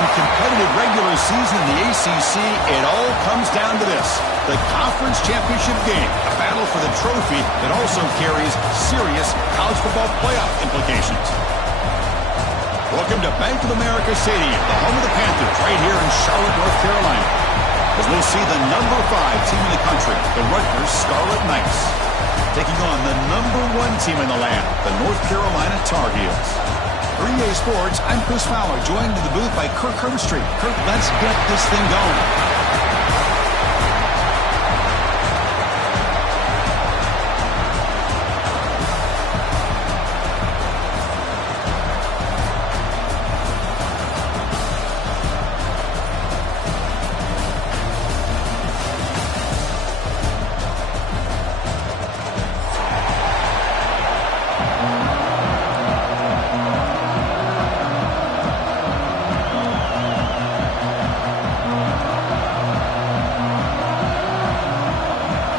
and competitive regular season in the ACC, it all comes down to this: the conference championship game, a battle for the trophy that also carries serious college football playoff implications. Welcome to Bank of America Stadium, the home of the Panthers, right here in Charlotte, North Carolina, as we'll see the number 5 team in the country, the Rutgers Scarlet Knights, taking on the number 1 team in the land, the North Carolina Tar Heels. For EA Sports, I'm Chris Fowler, joined in the booth by Kirk Herbstreit. Kirk, let's get this thing going.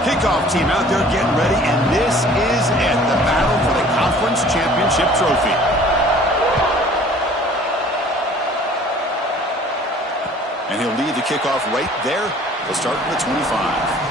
Kickoff team out there getting ready, and this is it, the battle for the conference championship trophy. And he'll lead the kickoff right there. He'll start with the 25.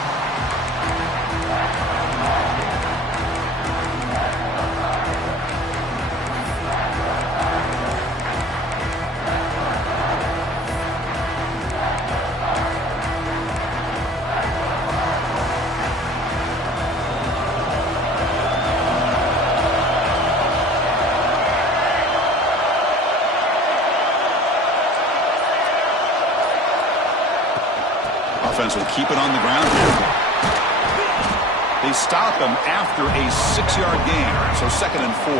Offense will keep it on the ground here. They stop him after a 6-yard gain, so 2nd and 4.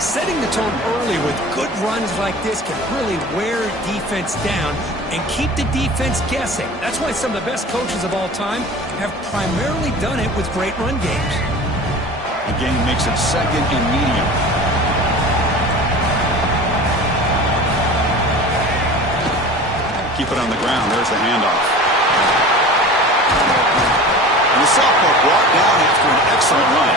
Setting the tone early with good runs like this can really wear defense down and keep the defense guessing. That's why some of the best coaches of all time have primarily done it with great run games. The game makes it 2nd and medium. Keep it on the ground. There's the handoff. And the sophomore brought down after an excellent run.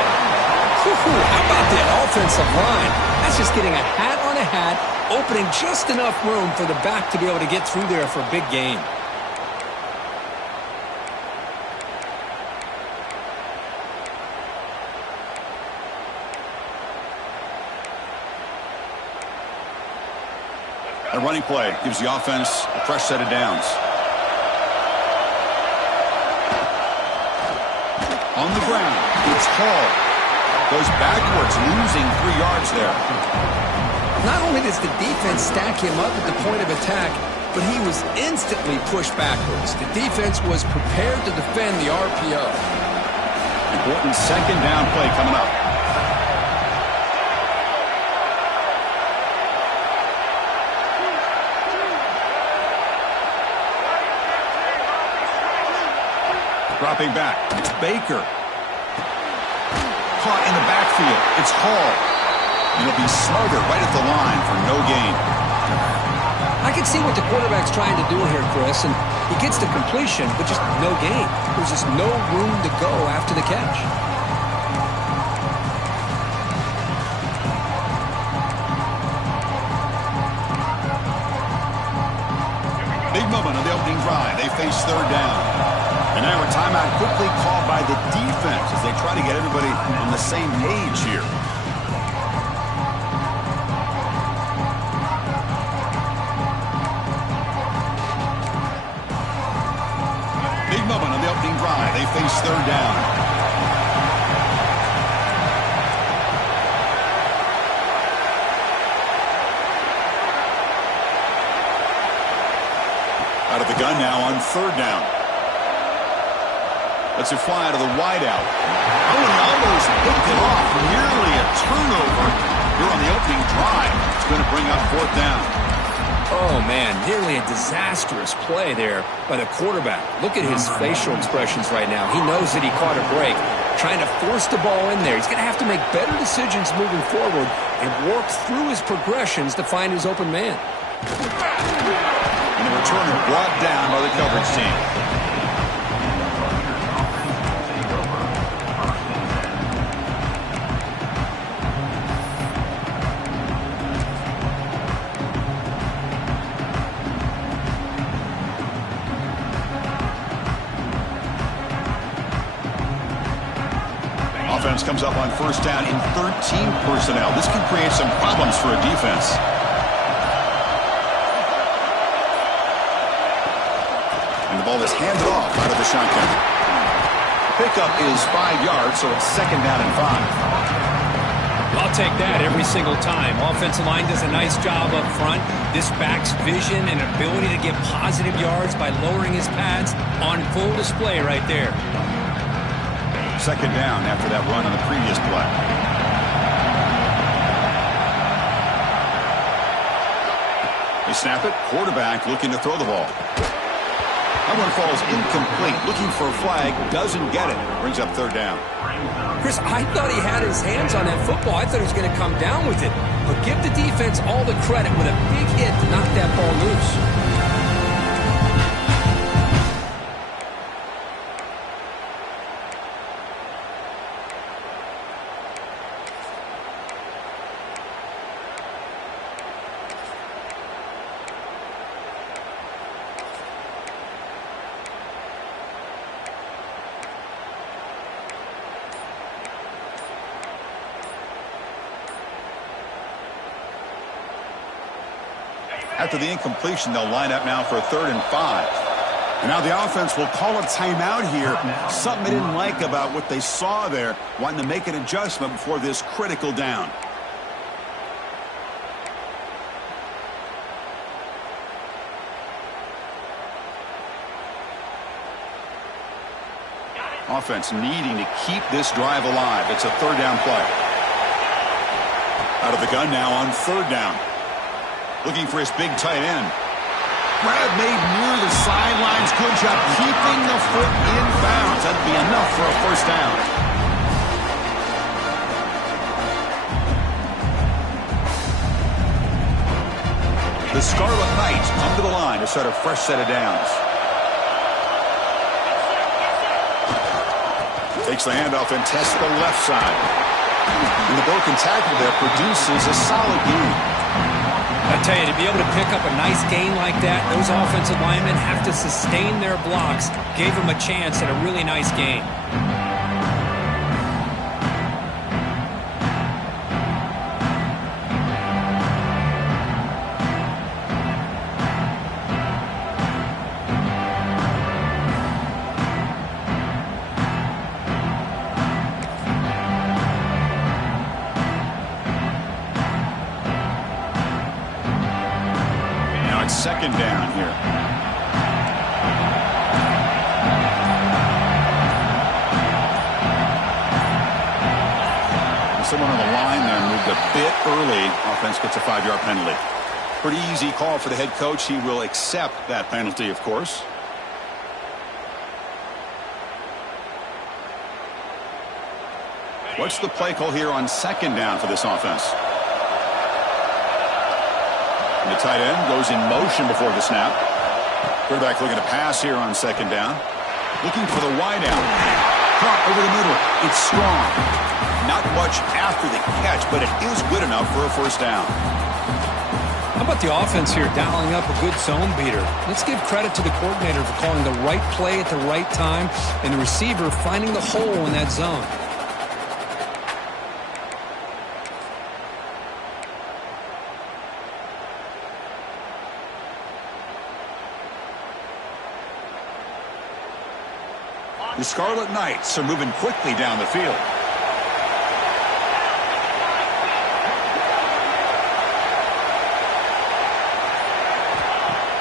How about that offensive line? That's just getting a hat on a hat, opening just enough room for the back to be able to get through there for a big gain. A running play gives the offense a fresh set of downs. On the ground, it's Hall. Goes backwards, losing 3 yards there. Not only does the defense stack him up at the point of attack, but he was instantly pushed backwards. The defense was prepared to defend the RPO. Important 2nd down play coming up. Dropping back, it's Baker. Caught in the backfield, it's Hall. And he'll be smarter right at the line for no gain. I can see what the quarterback's trying to do here, Chris, and he gets the completion, but just no gain. There's just no room to go after the catch. Big moment on the opening drive. They face 3rd down. And now a timeout quickly called by the defense as they try to get everybody on the same page here. Big moment on the opening drive. They face 3rd down. Out of the gun now on 3rd down. Lets it fly to the wideout. Oh, and he almost picked it off. Nearly a turnover here on the opening drive. It's going to bring up 4th down. Oh, man, nearly a disastrous play there by the quarterback. Look at his facial expressions right now. He knows that he caught a break, trying to force the ball in there. He's going to have to make better decisions moving forward and work through his progressions to find his open man. And the returner brought down by the coverage team. Offense comes up on first down in 13 personnel. This can create some problems for a defense. And the ball is handed off out of the shotgun. Pickup is 5 yards, so it's second down and 5. I'll take that every single time. Offensive line does a nice job up front. This back's vision and ability to get positive yards by lowering his pads on full display right there. Second down after that run on the previous play. They snap it. Quarterback looking to throw the ball. That one falls incomplete. Looking for a flag. Doesn't get it. Brings up third down. Chris, I thought he had his hands on that football. I thought he was going to come down with it. But give the defense all the credit with a big hit to knock that ball loose. After the incompletion, they'll line up now for a 3rd and 5. And now the offense will call a timeout here. Something they didn't like about what they saw there, wanting to make an adjustment before this critical down. Offense needing to keep this drive alive. It's a 3rd down play. Out of the gun now on 3rd down. Looking for his big tight end. Grab made near the sidelines. Good job keeping the foot in bounds. That'd be enough for a first down. The Scarlet Knights come to the line to start a fresh set of downs. Takes the handoff and tests the left side. And the broken tackle there produces a solid gain. I tell you, to be able to pick up a nice gain like that, those offensive linemen have to sustain their blocks. Gave them a chance at a really nice gain. Second down here. Someone on the line there moved a bit early. Offense gets a 5-yard penalty. Pretty easy call for the head coach. He will accept that penalty, of course. What's the play call here on second down for this offense? The tight end goes in motion before the snap. Quarterback looking to pass here on second down. Looking for the wideout. Caught over the middle. It's strong. Not much after the catch, but it is good enough for a first down. How about the offense here dialing up a good zone beater? Let's give credit to the coordinator for calling the right play at the right time and the receiver finding the hole in that zone. The Scarlet Knights are moving quickly down the field.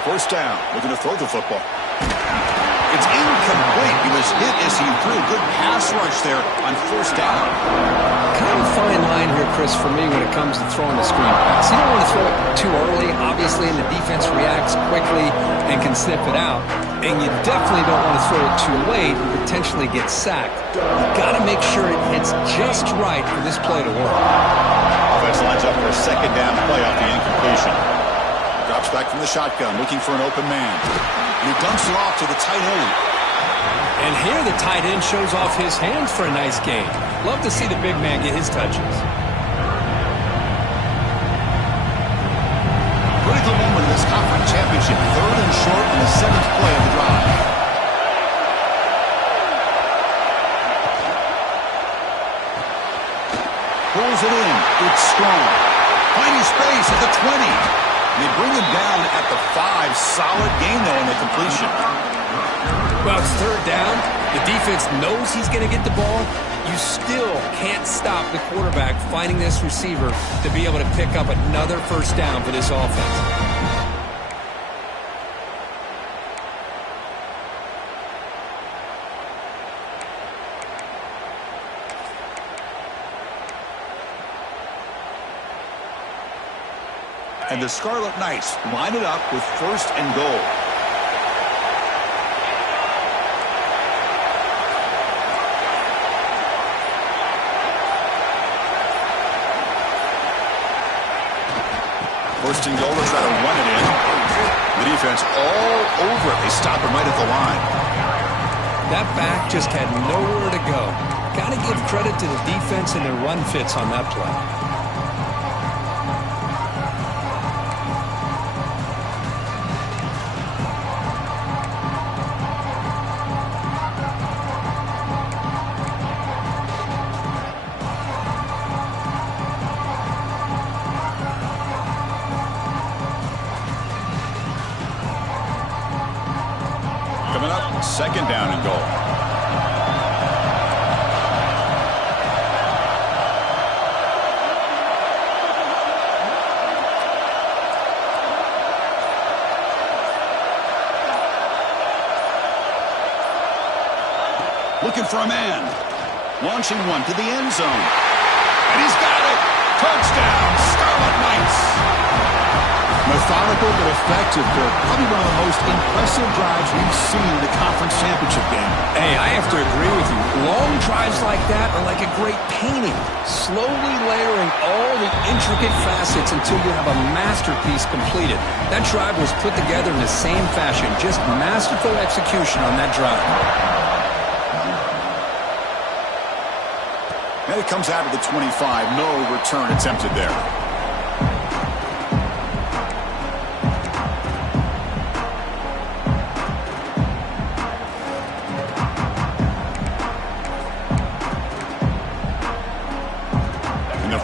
First down, looking to throw the football. It's incomplete. He was hit as he threw a good pass rush there on first down. Kind of a fine line here, Chris, for me when it comes to throwing the screen pass. You don't want to throw it too early, obviously, and the defense reacts quickly and can sniff it out. And you definitely don't want to throw it too late and potentially get sacked. You've got to make sure it hits just right for this play to work. Offense lines up for a second down play off the incompletion. Drops back from the shotgun, looking for an open man. And he dumps it off to the tight end. And here the tight end shows off his hands for a nice game. Love to see the big man get his touches. Critical moment in this conference championship. 3rd and short on the 7th play of the drive. 2 Pulls it in. It's strong. Finding space at the 20. They bring him down at the 5. Solid gain, though, in the completion. Well, it's third down. The defense knows he's going to get the ball. You still can't stop the quarterback finding this receiver to be able to pick up another first down for this offense. And the Scarlet Knights line it up with 1st and goal. First and goal to try to run it in. The defense all over it. They stop him right at the line. That back just had nowhere to go. Got to give credit to the defense and their run fits on that play. Coming up, 2nd down and goal. Looking for a man. Launching one to the end zone. And he's got it. Touchdown, Scarlet Knights. Methodical but effective, Kirk. Probably one of the most impressive drives we've seen in the conference championship game. Hey, I have to agree with you. Long drives like that are like a great painting. Slowly layering all the intricate facets until you have a masterpiece completed. That drive was put together in the same fashion. Just masterful execution on that drive. And it comes out of the 25. No return attempted there.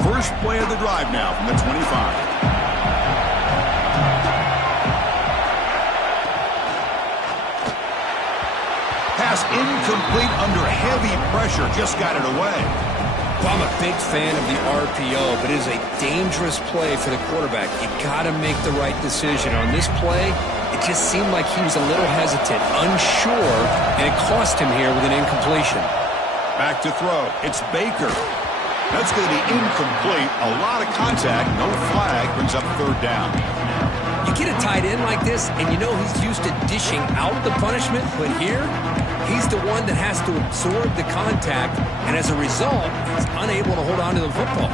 First play of the drive now from the 25. Pass incomplete under heavy pressure. Just got it away. Well, I'm a big fan of the RPO, but it is a dangerous play for the quarterback. You got to make the right decision. On this play, it just seemed like he was a little hesitant, unsure, and it cost him here with an incompletion. Back to throw. It's Baker. That's going to be incomplete. A lot of contact. No flag. Brings up 3rd down. You get a tight end like this, and you know he's used to dishing out the punishment, but here, he's the one that has to absorb the contact, and as a result, he's unable to hold on to the football.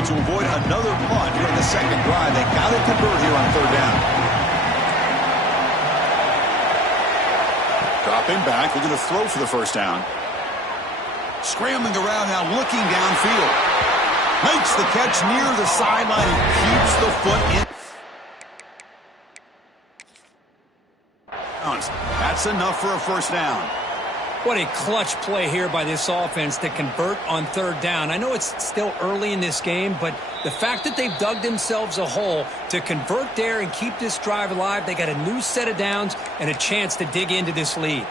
To avoid another punt here in the 2nd drive, they got to convert here on 3rd down. Dropping back, looking to throw for the 1st down. Scrambling around now, looking downfield. Makes the catch near the sideline and keeps the foot in. That's enough for a 1st down. What a clutch play here by this offense to convert on 3rd down. I know it's still early in this game, but the fact that they've dug themselves a hole to convert there and keep this drive alive, they got a new set of downs and a chance to dig into this lead.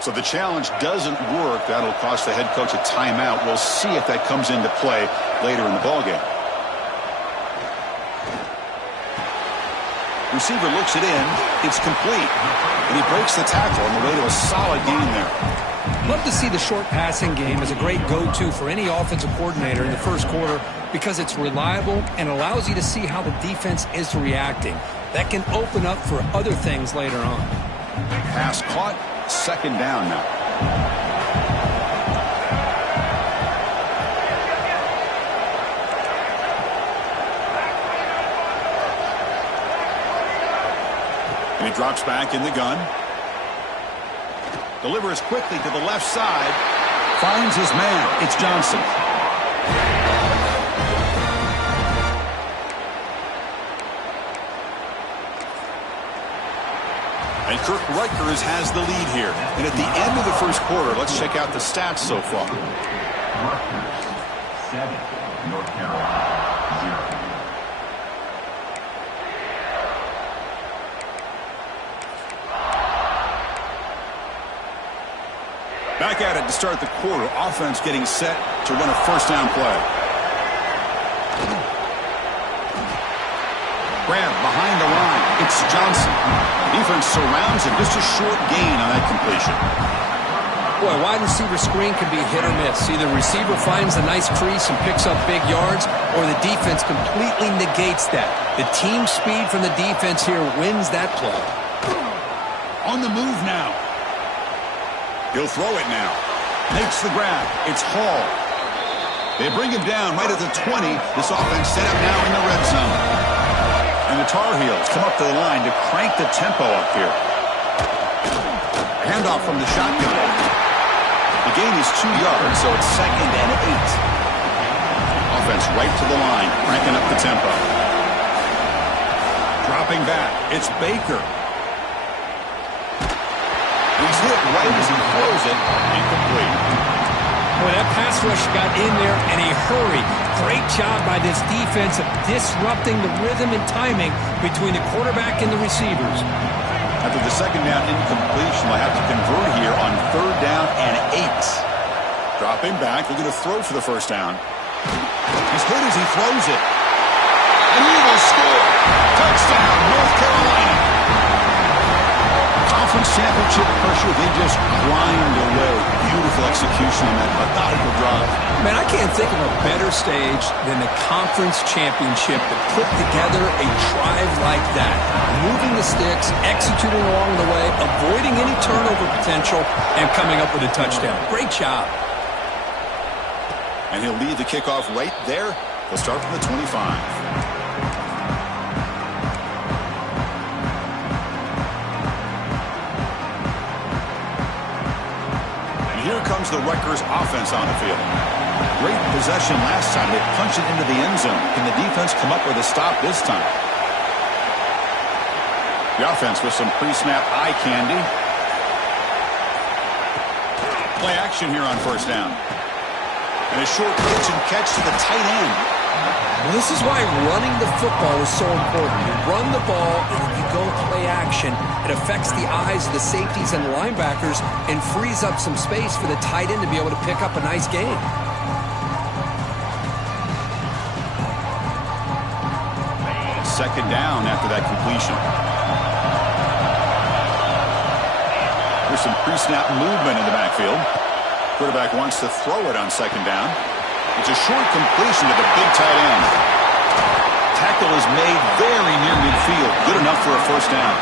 So the challenge doesn't work. That'll cost the head coach a timeout. We'll see if that comes into play later in the ballgame. Receiver looks it in. It's complete. And he breaks the tackle on the way to a solid gain there. Love to see the short passing game as a great go-to for any offensive coordinator in the first quarter because it's reliable and allows you to see how the defense is reacting. That can open up for other things later on. Pass caught. 2nd down now. And he drops back in the gun. Delivers quickly to the left side. Finds his man. It's Johnson. And Kirk Rutgers has the lead here. And at the end of the first quarter, let's check out the stats so far. Rutgers 7, North Carolina 0. Back at it to start the quarter. Offense getting set to run a first down play. Grab behind the line. It's Johnson. Defense surrounds him. Just a short gain on that completion. Boy, wide receiver screen can be hit or miss. Either receiver finds a nice crease and picks up big yards, or the defense completely negates that. The team speed from the defense here wins that play. On the move now. He'll throw it now. Makes the grab. It's Hall. They bring him down right at the 20. This offense set up now in the red zone. And the Tar Heels come up to the line to crank the tempo up here. Handoff from the shotgun. The gain is 2 yards, so it's 2nd and 8. Offense right to the line, cranking up the tempo. Dropping back. It's Baker. He's hit right as he throws it. Incomplete. Boy, that pass rush got in there in a hurry. Great job by this defense of disrupting the rhythm and timing between the quarterback and the receivers. After the second down incompletion, they'll have to convert here on 3rd down and 8. Dropping back, looking to throw for the first down. He's hit as he throws it. And he will score. Touchdown, North Carolina. Conference championship pressure, they just grind away. Beautiful execution on that methodical drive. Man, I can't think of a better stage than the conference championship to put together a drive like that. Moving the sticks, executing along the way, avoiding any turnover potential, and coming up with a touchdown. Great job. And he'll lead the kickoff right there. He'll start from the 25. Here comes the Rutgers offense on the field. Great possession last time. They punched it into the end zone. Can the defense come up with a stop this time? The offense with some pre-snap eye candy. Play action here on first down. And a short pitch and catch to the tight end. Well, this is why running the football is so important. You run the ball and you go play action. It affects the eyes of the safeties and linebackers and frees up some space for the tight end to be able to pick up a nice gain. Second down after that completion. There's some pre-snap movement in the backfield. Quarterback wants to throw it on second down. It's a short completion to the big tight end. Tackle is made very near midfield. Good enough for a first down.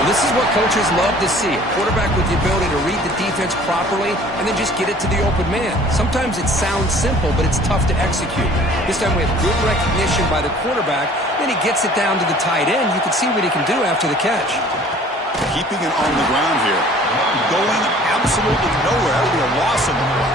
Well, this is what coaches love to see. A quarterback with the ability to read the defense properly and then just get it to the open man. Sometimes it sounds simple, but it's tough to execute. This time we have good recognition by the quarterback. Then he gets it down to the tight end. You can see what he can do after the catch. Keeping it on the ground here. Going absolutely nowhere. That'll be a loss of the play.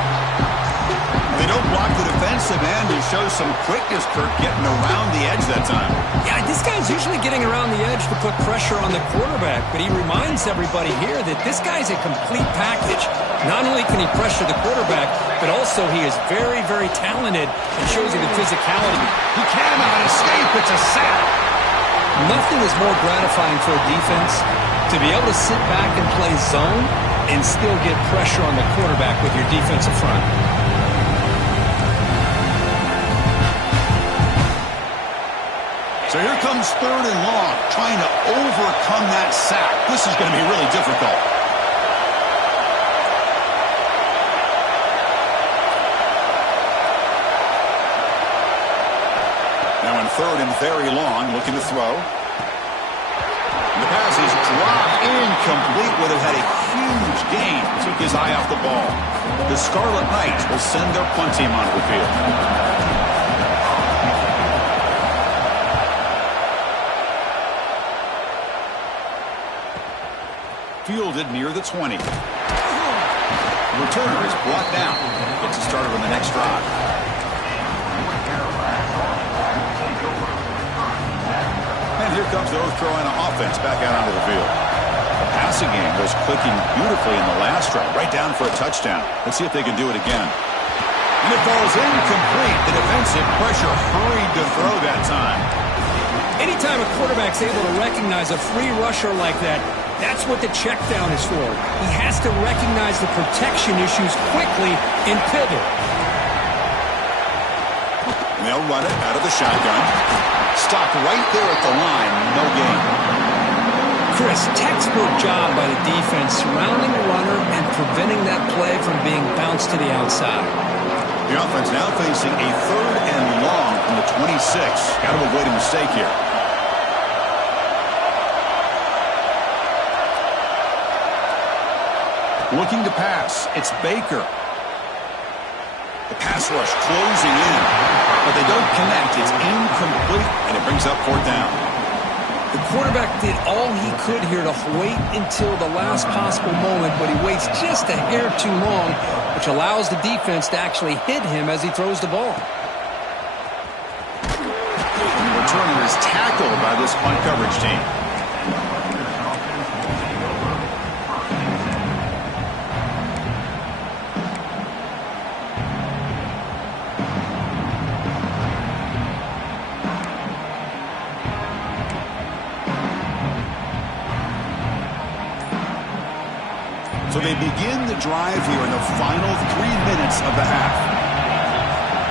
They don't block the defensive end. He shows some quickness, Kirk, getting around the edge that time. Yeah, this guy's usually getting around the edge to put pressure on the quarterback, but he reminds everybody here that this guy's a complete package. Not only can he pressure the quarterback, but also he is very, very talented and shows you the physicality. He cannot escape. It's a sack. Nothing is more gratifying for a defense to be able to sit back and play zone and still get pressure on the quarterback with your defensive front. So here comes 3rd and long, trying to overcome that sack. This is going to be really difficult. Now in 3rd and very long, looking to throw. And the pass is dropped incomplete. Would have had a huge gain. Took his eye off the ball. The Scarlet Knights will send their punt team onto the field. Fielded near the 20. The returner is brought down. Gets it started on the next drive. And here comes the North Carolina offense back out onto the field. passing game was clicking beautifully in the last drive, right down for a touchdown. Let's see if they can do it again. And it falls incomplete. The defensive pressure hurried to throw that time. Anytime a quarterback's able to recognize a free rusher like that, that's what the check down is for. He has to recognize the protection issues quickly and pivot. And they'll run it out of the shotgun. Stopped right there at the line. No gain. Chris, textbook job by the defense surrounding the runner and preventing that play from being bounced to the outside. The offense now facing a 3rd and long from the 26. Got to avoid a mistake here. Looking to pass. It's Baker. The pass rush closing in. But they don't connect. It's incomplete, and it brings up 4th down. The quarterback did all he could here to wait until the last possible moment, but he waits just a hair too long, which allows the defense to actually hit him as he throws the ball. And the returner is tackled by this punt coverage team. So they begin the drive here in the final 3 minutes of the half.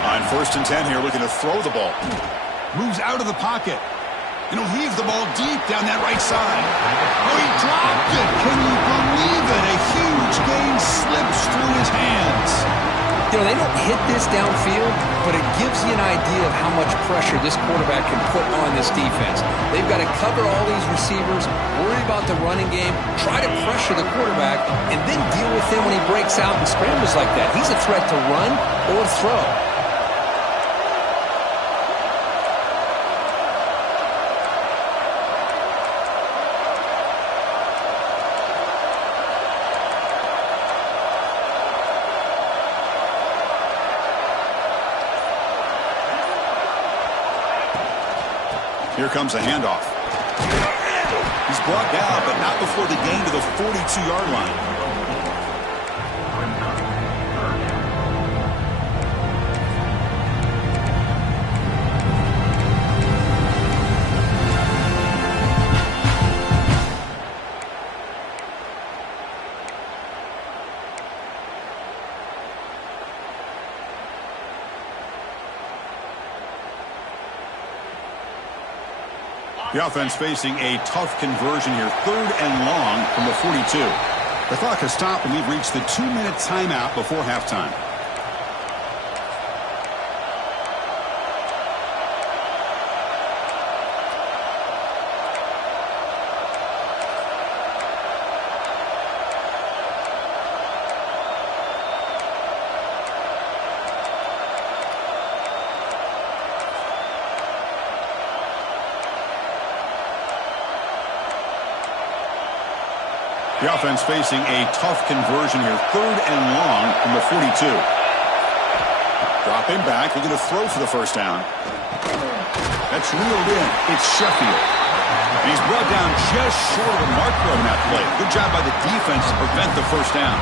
On 1st and 10 here, looking to throw the ball. Moves out of the pocket. And he'll heave the ball deep down that right side. Oh, he dropped it. Can you believe it? A huge gain slips through his hands. You know, they don't hit this downfield, but it gives you an idea of how much pressure this quarterback can put on this defense. They've got to cover all these receivers, worry about the running game, try to pressure the quarterback, and then deal with him when he breaks out and scrambles like that. He's a threat to run or throw. Here comes a handoff. He's brought down, but not before the gain to the 42-yard line. The offense facing a tough conversion here. 3rd and long from the 42. The clock has stopped, and we've reached the 2-minute timeout before halftime. The offense facing a tough conversion here. 3rd and long from the 42. Dropping back, looking to throw for the 1st down. That's reeled in. It's Sheffield. And he's brought down just short of the marker on that play. Good job by the defense to prevent the 1st down.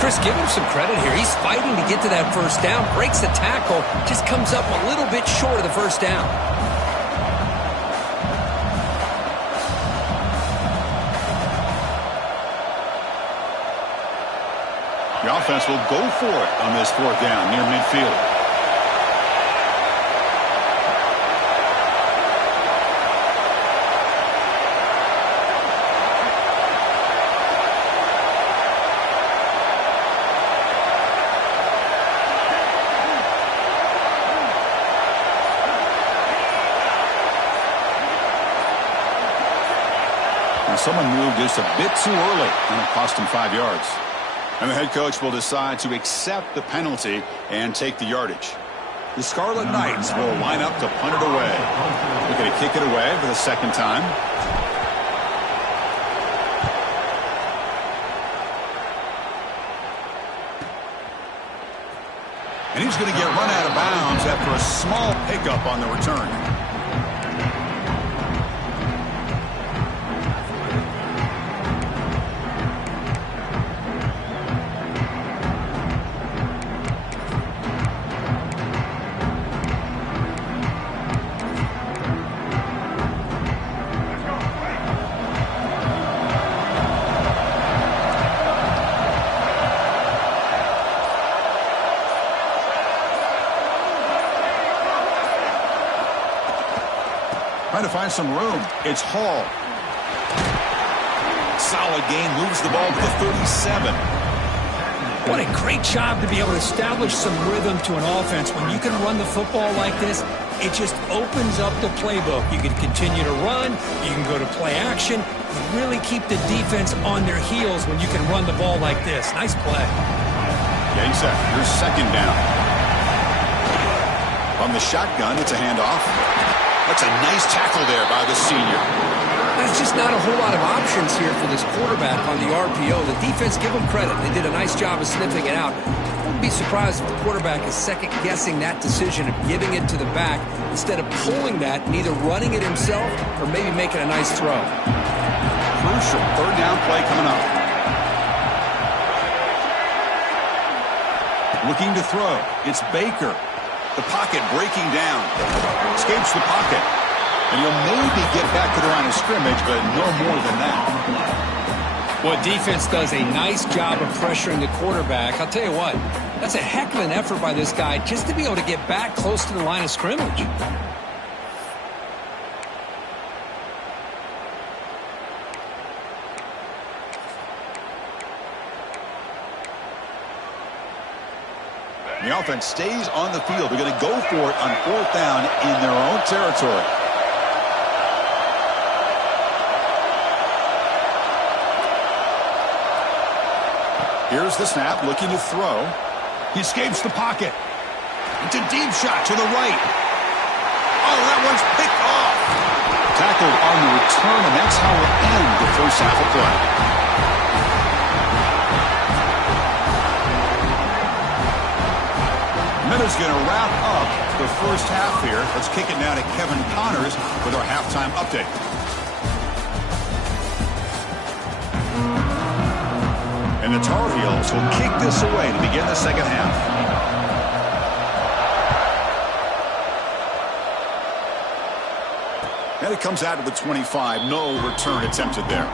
Chris, give him some credit here. He's fighting to get to that 1st down, breaks the tackle, just comes up a little bit short of the 1st down. The offense will go for it on this 4th down near midfield. Now someone moved just a bit too early, and it cost him 5 yards. And the head coach will decide to accept the penalty and take the yardage. The Scarlet Knights will line up to punt it away. Looking to kick it away for the 2nd time. And he's going to get run out of bounds after a small pickup on the return. Trying to find some room. It's Hall. Solid gain. Moves the ball to the 37. What a great job to be able to establish some rhythm to an offense. When you can run the football like this, it just opens up the playbook. You can continue to run. You can go to play action. You really keep the defense on their heels when you can run the ball like this. Nice play. Getting set. Here's second down. From the shotgun, it's a handoff. That's a nice tackle there by the senior. There's just not a whole lot of options here for this quarterback on the RPO. The defense, give them credit. They did a nice job of sniffing it out. I wouldn't be surprised if the quarterback is second-guessing that decision of giving it to the back instead of pulling that and either running it himself or maybe making a nice throw. Crucial third down play coming up. Looking to throw. It's Baker. The pocket breaking down. Escapes the pocket. And he'll maybe get back to the line of scrimmage, but no more than that. Well, defense does a nice job of pressuring the quarterback. I'll tell you what, that's a heck of an effort by this guy just to be able to get back close to the line of scrimmage. The offense stays on the field. They're going to go for it on fourth down in their own territory. Here's the snap, looking to throw. He escapes the pocket. It's a deep shot to the right. Oh, that one's picked off. Tackled on the return, and that's how we'll end the first half of play. Miller's going to wrap up the first half here. Let's kick it now to Kevin Connors with our halftime update. And the Tar Heels will kick this away to begin the second half. And it comes out to the 25. No return attempted there.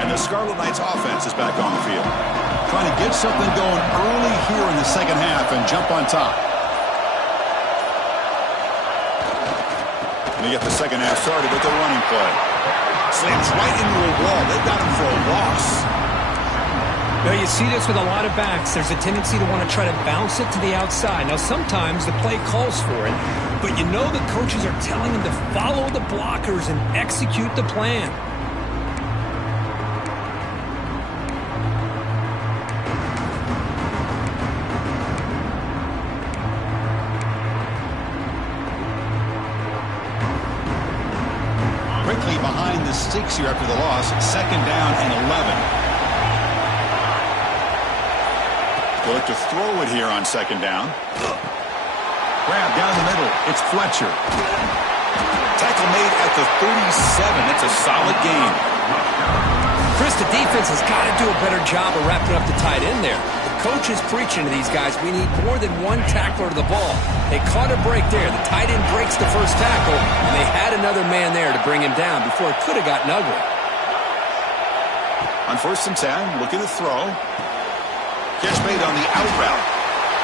And the Scarlet Knights offense is back on the field. Trying to get something going early here in the second half and jump on top. And they get the second half started with the running play. Slams right into a wall. They've got him for a loss. Well, you see this with a lot of backs. There's a tendency to want to try to bounce it to the outside. Now, sometimes the play calls for it, but you know the coaches are telling them to follow the blockers and execute the plan. Quickly behind the sticks here after the loss. Second down and 11. They'll look to throw it here on second down. Grab down the middle. It's Fletcher. Tackle made at the 37. That's a solid gain. Chris, the defense has got to do a better job of wrapping up the tight end there. The coach is preaching to these guys, we need more than one tackler to the ball. They caught a break there. The tight end breaks the first tackle, and they had another man there to bring him down before it could have gotten ugly. On 1st and 10, looking to throw. Catch made on the out route.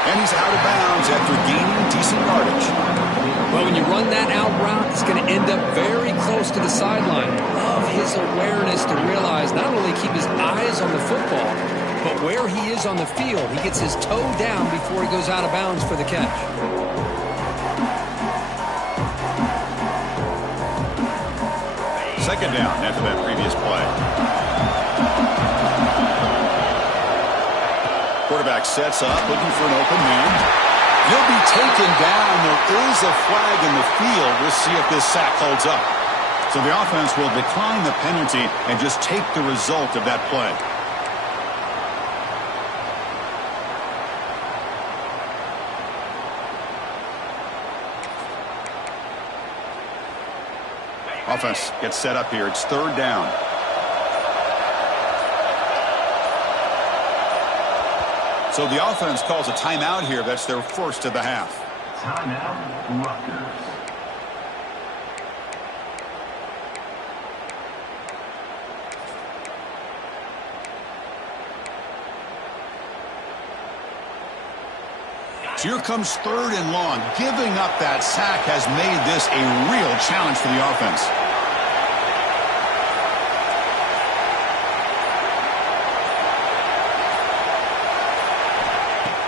And he's out of bounds after gaining decent yardage. Well, when you run that out route, it's going to end up very close to the sideline. Love his awareness to realize not only keep his eyes on the football, but where he is on the field. He gets his toe down before he goes out of bounds for the catch. Second down after that previous play. Quarterback sets up, looking for an open man. He'll be taken down. There is a flag in the field. We'll see if this sack holds up. So the offense will decline the penalty and just take the result of that play. Offense gets set up here. It's third down. So the offense calls a timeout here. That's their first of the half. Timeout, Rutgers. So here comes 3rd and long. Giving up that sack has made this a real challenge for the offense.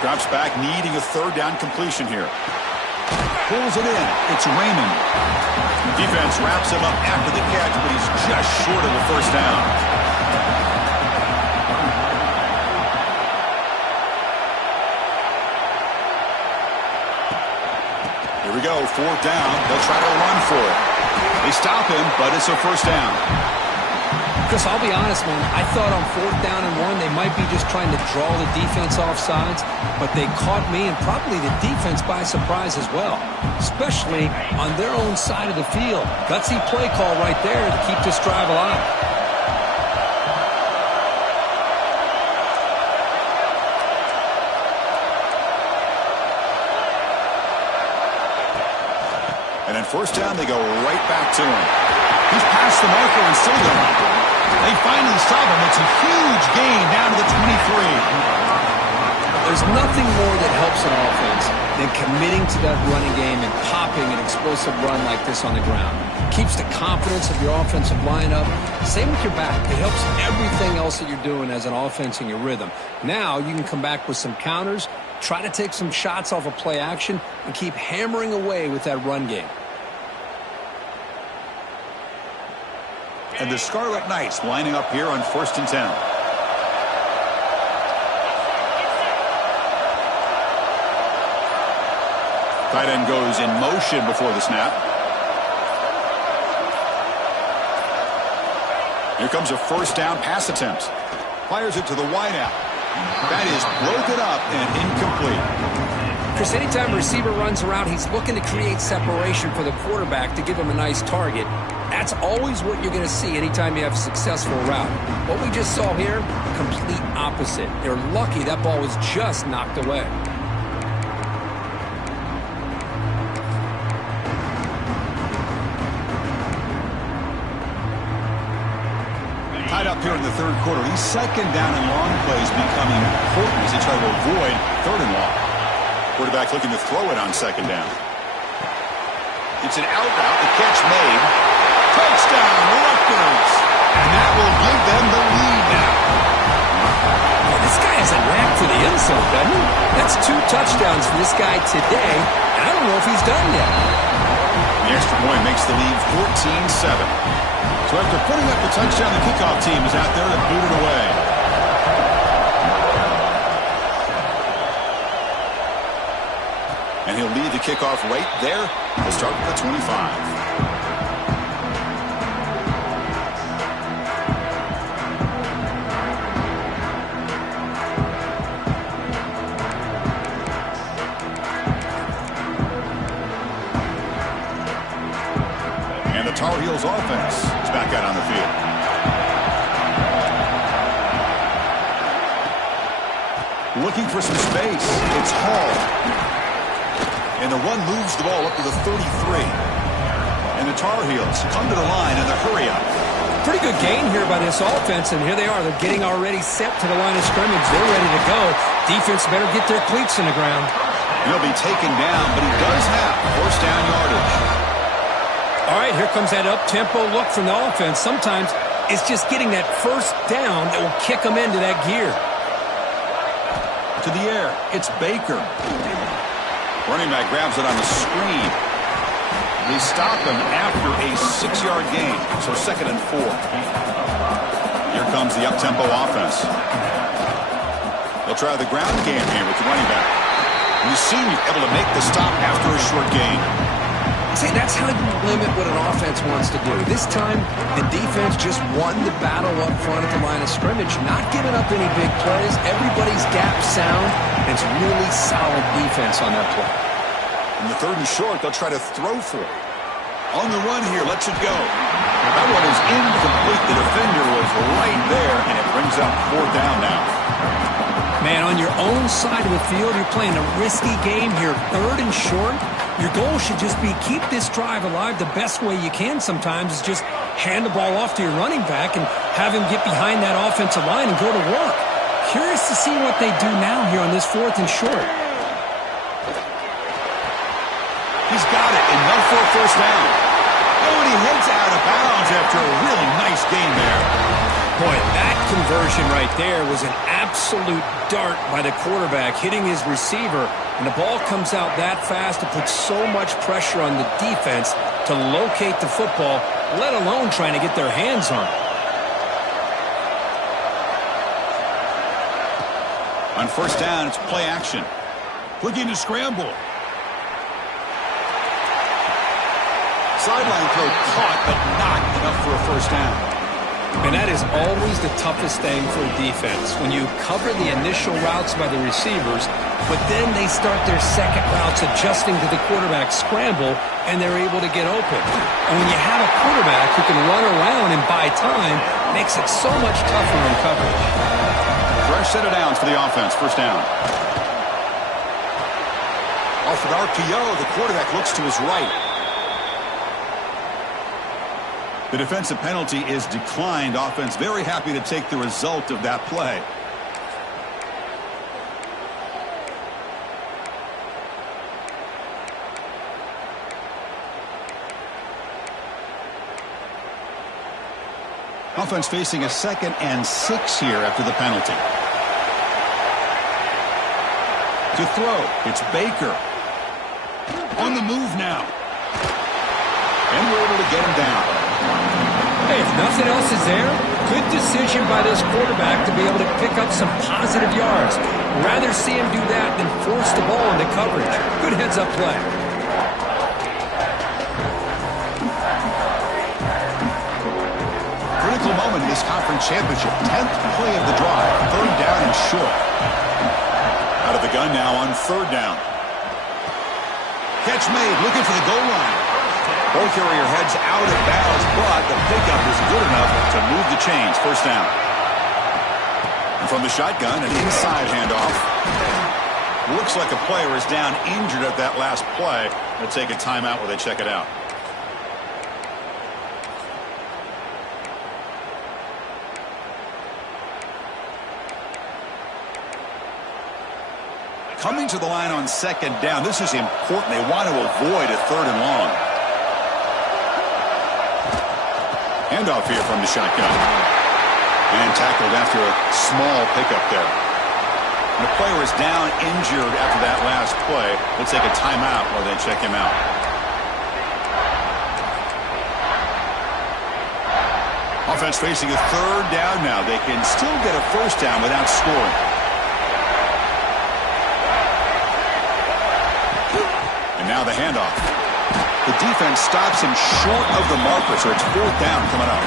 Drops back, needing a 3rd down completion here. Pulls it in. It's Raymond. Defense wraps him up after the catch, but he's just short of the 1st down. Here we go, 4th down. They'll try to run for it. They stop him, but it's a 1st down. Chris, I'll be honest, man. I thought on 4th down and 1, they might be just trying to draw the defense off sides, but they caught me and probably the defense by surprise as well, especially on their own side of the field. Gutsy play call right there to keep this drive alive. And then 1st down, they go right back to him. He's past the marker and still going. They finally stop him. It's a huge gain down to the 23. There's nothing more that helps an offense than committing to that running game and popping an explosive run like this on the ground. Keeps the confidence of your offensive lineup. Same with your back. It helps everything else that you're doing as an offense in your rhythm. Now you can come back with some counters, try to take some shots off of play action, and keep hammering away with that run game. And the Scarlet Knights lining up here on 1st and 10. Tight end goes in motion before the snap. Here comes a 1st down pass attempt. Fires it to the wideout. That is broken up and incomplete. Chris, anytime a receiver runs around, he's looking to create separation for the quarterback to give him a nice target. That's always what you're going to see anytime you have a successful route. What we just saw here, complete opposite. They're lucky that ball was just knocked away. Tied up here in the 3rd quarter. These 2nd down and long plays becoming important as they try to avoid 3rd and long. Quarterback looking to throw it on 2nd down. It's an out route. The catch made. Touchdown, Rutgers! And that will give them the lead now. Oh, this guy has a knack for the end zone, doesn't he? That's 2 touchdowns for this guy today, and I don't know if he's done yet. The extra point makes the lead 14-7. So after putting up the touchdown, the kickoff team is out there to boot it away. And he'll lead the kickoff right there. We'll start with the 25. Tar Heels offense is back out on the field. Looking for some space. It's Hall. And the run moves the ball up to the 33. And the Tar Heels come to the line in the hurry up. Pretty good gain here by this offense, and here they are. They're getting already set to the line of scrimmage. They're ready to go. Defense better get their cleats in the ground. He'll be taken down, but he does have 1st down yardage. All right, here comes that up-tempo look from the offense. Sometimes it's just getting that 1st down that will kick them into that gear. To the air, it's Baker. Running back grabs it on the screen. They stop him after a 6-yard gain, so 2nd and 4. Here comes the up-tempo offense. They'll try the ground game here with the running back. And the senior able to make the stop after a short gain. See, that's how you limit what an offense wants to do. This time, the defense just won the battle up front at the line of scrimmage, not giving up any big plays. Everybody's gap sound. It's really solid defense on that play. In the 3rd and short, they'll try to throw for it. On the run here, lets it go. That one is incomplete. The defender was right there, and it brings up 4th down now. Man, on your own side of the field, you're playing a risky game here. 3rd and short. Your goal should just be keep this drive alive the best way you can sometimes is just hand the ball off to your running back and have him get behind that offensive line and go to work. Curious to see what they do now here on this 4th and short. for a first down. Oh, and he heads out of bounds after a really nice gain there. Boy, that conversion right there was an absolute dart by the quarterback hitting his receiver, and the ball comes out that fast to put so much pressure on the defense to locate the football, let alone trying to get their hands on it. On first down, it's play action. Looking to scramble. Sideline throw caught, but not enough for a first down. And that is always the toughest thing for a defense, when you cover the initial routes by the receivers, but then they start their second routes adjusting to the quarterback scramble, and they're able to get open. And when you have a quarterback who can run around and buy time, it makes it so much tougher in coverage. Fresh set of downs for the offense. First down. Off an RPO, the quarterback looks to his right. The defensive penalty is declined. Offense very happy to take the result of that play. Offense facing a 2nd and 6 here after the penalty. To throw, it's Baker. On the move now. And we're able to get him down. Hey, if nothing else is there, good decision by this quarterback to be able to pick up some positive yards. Rather see him do that than force the ball into coverage. Good heads-up play. Critical moment in this conference championship. 10th play of the drive. 3rd down and short. Out of the gun now on 3rd down. Catch made, looking for the goal line. Ball carrier heads out of bounds, but the pickup is good enough to move the chains. First down. And from the shotgun, an inside handoff. Looks like a player is down injured at that last play. They'll take a timeout where they check it out. Coming to the line on 2nd down. This is important. They want to avoid a 3rd and long. Handoff here from the shotgun. And tackled after a small pickup there. And the player is down injured after that last play. They'll take a timeout while they check him out. Offense facing a 3rd down now. They can still get a first down without scoring. And now the handoff. The defense stops him short of the marker, so it's 4th down coming up.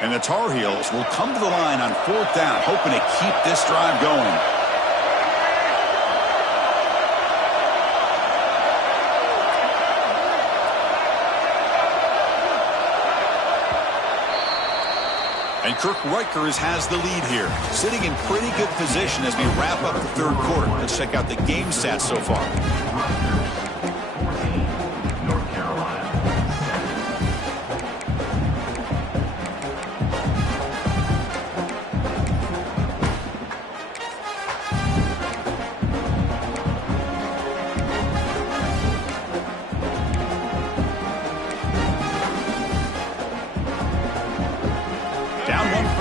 And the Tar Heels will come to the line on 4th down, hoping to keep this drive going. And Kirk Rutgers has the lead here, sitting in pretty good position as we wrap up the 3rd quarter. Let's check out the game stats so far. North Carolina.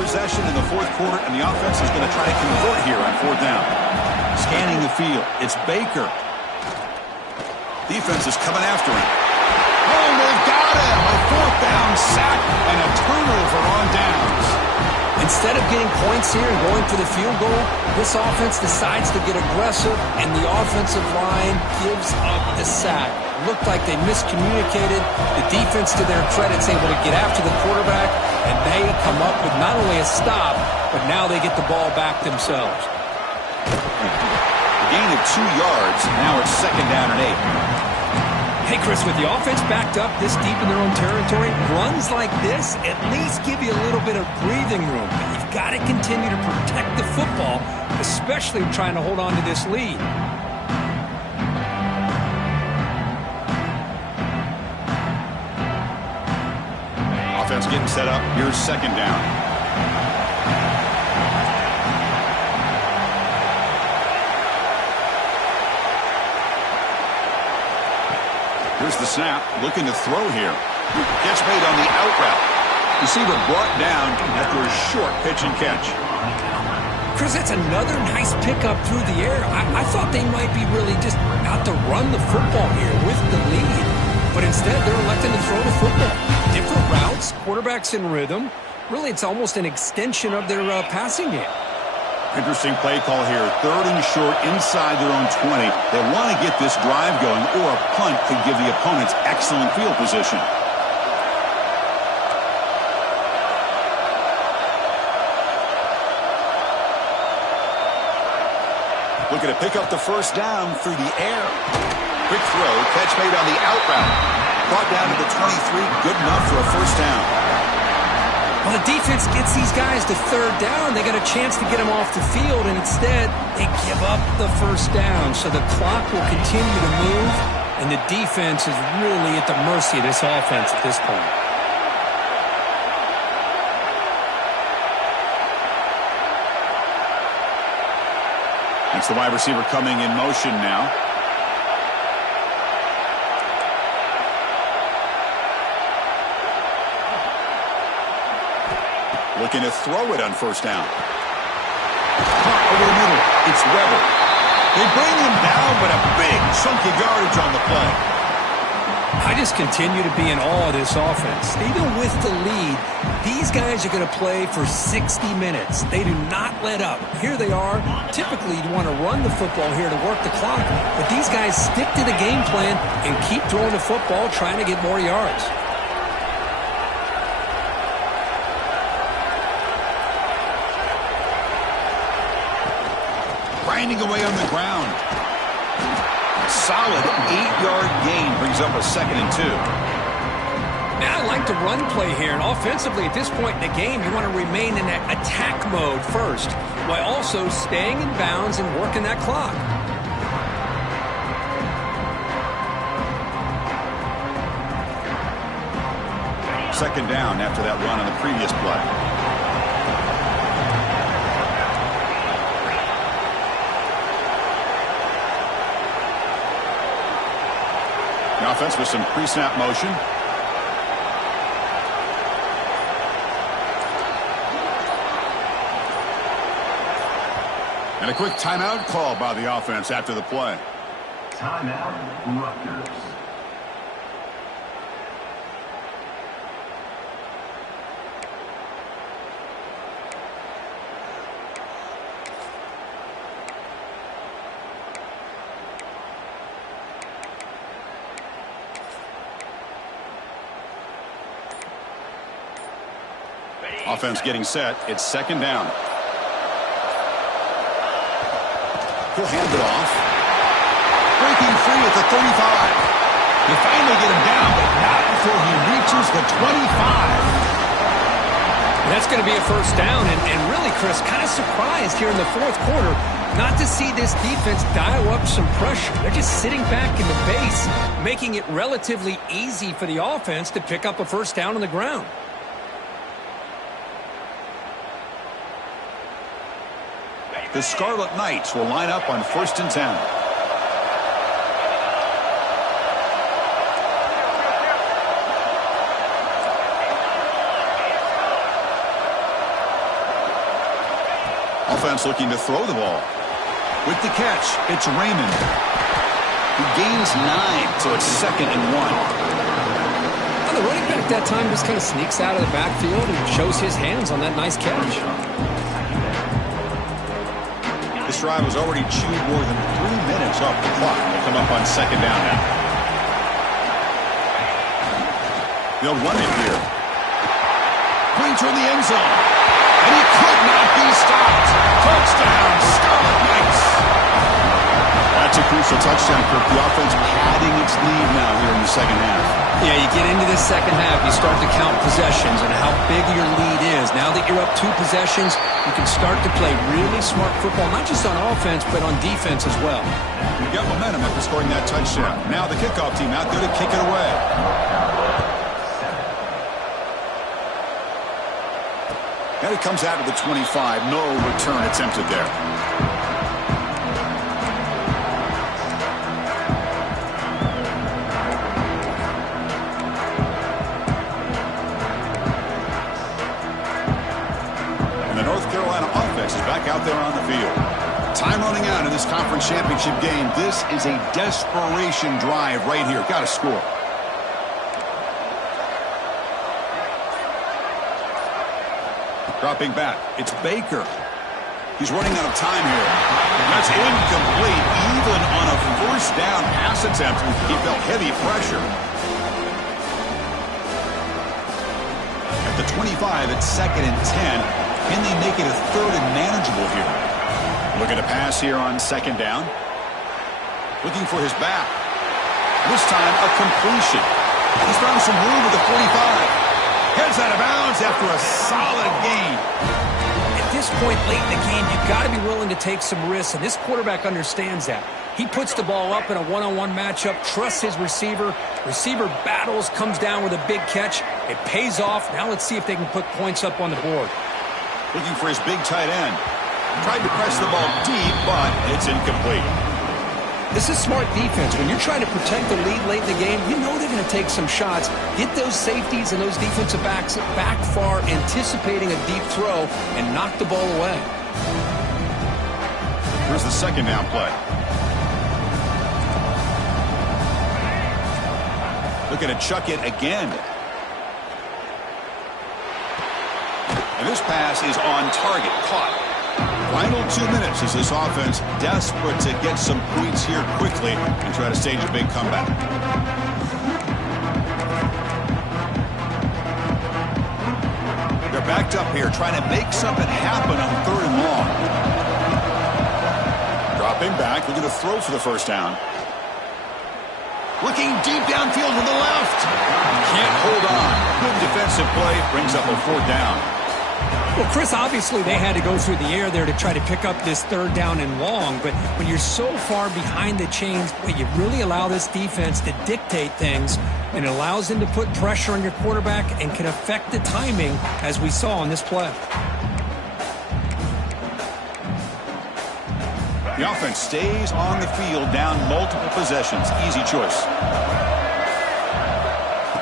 Possession in the 4th quarter, and the offense is going to try to convert here on 4th down. Scanning the field, it's Baker. Defense is coming after him. Oh, they've got him! A 4th down sack and a turnover on downs. Instead of getting points here and going for the field goal, this offense decides to get aggressive, and the offensive line gives up the sack. Looked like they miscommunicated. The defense, to their credit, is able to get after the quarterback, and they come up with not only a stop, but now they get the ball back themselves. A gain of 2 yards. Now it's 2nd down and 8. Hey, Chris, with the offense backed up this deep in their own territory, runs like this at least give you a little bit of breathing room. You've got to continue to protect the football, especially trying to hold on to this lead. Offense getting set up. Here's second down. Here's the snap. Looking to throw here. Catch made on the out route. Receiver brought down after a short pitch and catch. Chris, that's another nice pickup through the air. I thought they might be really just out to run the football here with the lead. But instead, they're electing to throw the football. Different routes, quarterbacks in rhythm. Really, it's almost an extension of their passing game. Interesting play call here. 3rd and short inside their own 20. They want to get this drive going, or a punt could give the opponents excellent field position. Looking to pick up the first down through the air. Quick throw, catch made on the out route. Brought down to the 23, good enough for a first down. Well, the defense gets these guys to 3rd down. They got a chance to get them off the field, and instead they give up the first down. So the clock will continue to move, and the defense is really at the mercy of this offense at this point. It's the wide receiver coming in motion now. Looking to throw it on first down. Over the middle, it's Weber. They bring him down, but a big chunky yardage on the play. I just continue to be in awe of this offense. Even with the lead, these guys are going to play for 60 minutes. They do not let up. Here they are. Typically, you'd want to run the football here to work the clock, but these guys stick to the game plan and keep throwing the football, trying to get more yards. Grinding away on the ground. Solid 8-yard gain brings up a 2nd and 2. Now I like the run play here, and offensively at this point in the game, you want to remain in that attack mode first, while also staying in bounds and working that clock. Second down after that run on the previous play. The offense with some pre-snap motion. And a quick timeout call by the offense after the play. Timeout, Rutgers. Offense getting set. It's second down. He'll hand it off. Breaking free at the 35. They finally get him down, but not before he reaches the 25. That's going to be a first down, and really, Chris, kind of surprised here in the 4th quarter not to see this defense dial up some pressure. They're just sitting back in the base, making it relatively easy for the offense to pick up a first down on the ground. The Scarlet Knights will line up on 1st and 10. Offense looking to throw the ball. With the catch, it's Raymond. He gains 9, so it's 2nd and 1. Well, the running back that time just kind of sneaks out of the backfield and shows his hands on that nice catch. This drive has already chewed more than 3 minutes off the clock. They'll come up on second down now. They'll run it here. Going toward the end zone. And he could not be stopped. Touchdown, Scarlet Knights. That That's a crucial touchdown, Kirk. The offense padding its lead now here in the second half. Yeah, you get into this second half, you start to count possessions and how big your lead is. Now that you're up 2 possessions, you can start to play really smart football, not just on offense, but on defense as well. You got momentum after scoring that touchdown. Now the kickoff team out there to kick it away. And it comes out of the 25. No return attempted there. Back out there on the field. Time running out in this conference championship game. This is a desperation drive right here. Got to score. Dropping back. It's Baker. He's running out of time here. That's incomplete. Even on a first down pass attempt, he felt heavy pressure. At the 25, it's 2nd and 10. Can they make it a 3rd and manageable here? Look at a pass here on 2nd down. Looking for his back. This time, a completion. He's found some room with the 45. Heads out of bounds after a solid gain. At this point late in the game, you've got to be willing to take some risks, and this quarterback understands that. He puts the ball up in a one-on-one matchup, trusts his receiver. Receiver battles, comes down with a big catch. It pays off. Now let's see if they can put points up on the board. Looking for his big tight end. Tried to press the ball deep, but it's incomplete. This is smart defense. When you're trying to protect the lead late in the game, you know they're going to take some shots. Get those safeties and those defensive backs back far, anticipating a deep throw, and knock the ball away. Here's the 2nd down play. Looking to chuck it again. And this pass is on target, caught. Final 2 minutes as this offense desperate to get some points here quickly and try to stage a big comeback. They're backed up here trying to make something happen on 3rd and long. Dropping back, looking to throw for the first down. Looking deep downfield to the left. Can't hold on. Good defensive play, brings up a 4th down. Well, Chris, obviously they had to go through the air there to try to pick up this 3rd down and long, but when you're so far behind the chains, you really allow this defense to dictate things, and it allows them to put pressure on your quarterback and can affect the timing, as we saw on this play. The offense stays on the field, down multiple possessions. Easy choice.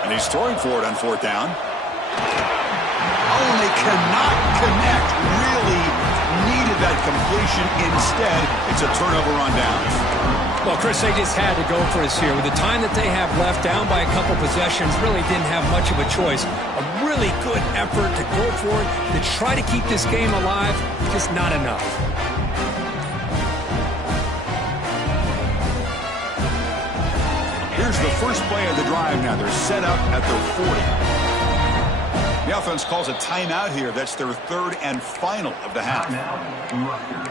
And he's throwing for it on 4th down. Oh, and they cannot connect. Really needed that completion. Instead, it's a turnover on downs. Well, Chris, they just had to go for us here. With the time that they have left, down by a couple possessions, really didn't have much of a choice. A really good effort to go for it, to try to keep this game alive, just not enough. Here's the first play of the drive now. They're set up at their 40. The offense calls a timeout here. That's their 3rd and final of the half. Rutgers.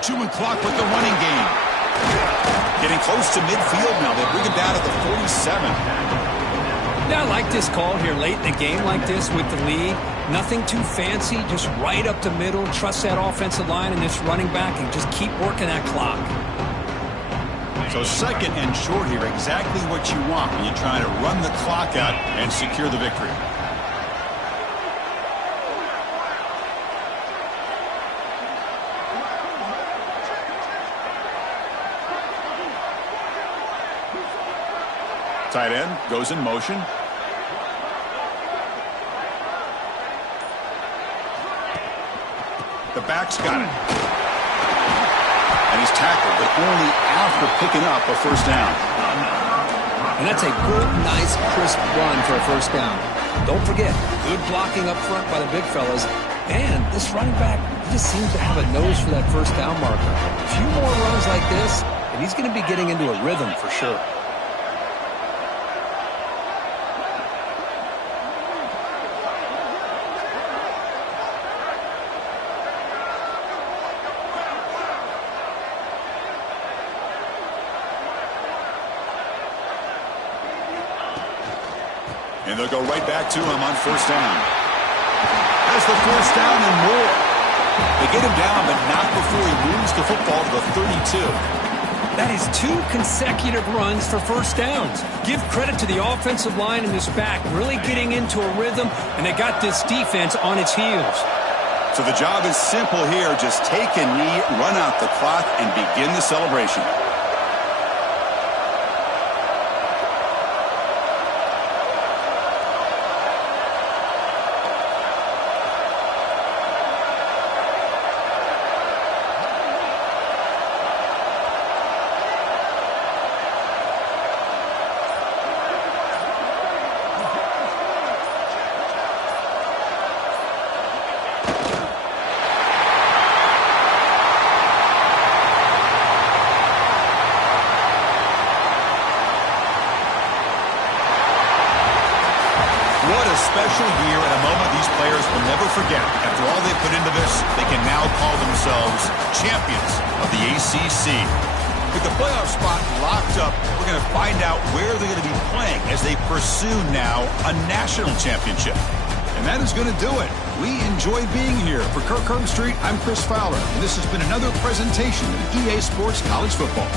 2 and clock with the running game. Getting close to midfield now. They bring him down to the 47. Yeah, I like this call here late in the game like this with the lead. Nothing too fancy, just right up the middle. Trust that offensive line and this running back and just keep working that clock. So 2nd and short here, exactly what you want when you're trying to run the clock out and secure the victory. Tight end goes in motion. The back's got it. And he's tackled, but only after picking up a first down. And that's a good, nice, crisp run for a first down. Don't forget, good blocking up front by the big fellas. And this running back He just seems to have a nose for that first down marker. A few more runs like this, and he's going to be getting into a rhythm for sure. And they'll go right back to him on first down. Has the first down and more. They get him down, but not before he moves the football to the 32. That is 2 consecutive runs for first downs. Give credit to the offensive line and this back really getting into a rhythm, and they got this defense on its heels. So the job is simple here. Just take a knee, run out the clock, and begin the celebration. What a special year and a moment these players will never forget. After all they put into this, they can now call themselves champions of the ACC. With the playoff spot locked up, we're going to find out where they're going to be playing as they pursue now a national championship. And that is going to do it. We enjoyed being here. For Kirk Herbstreit, I'm Chris Fowler, and this has been another presentation of EA Sports College Football.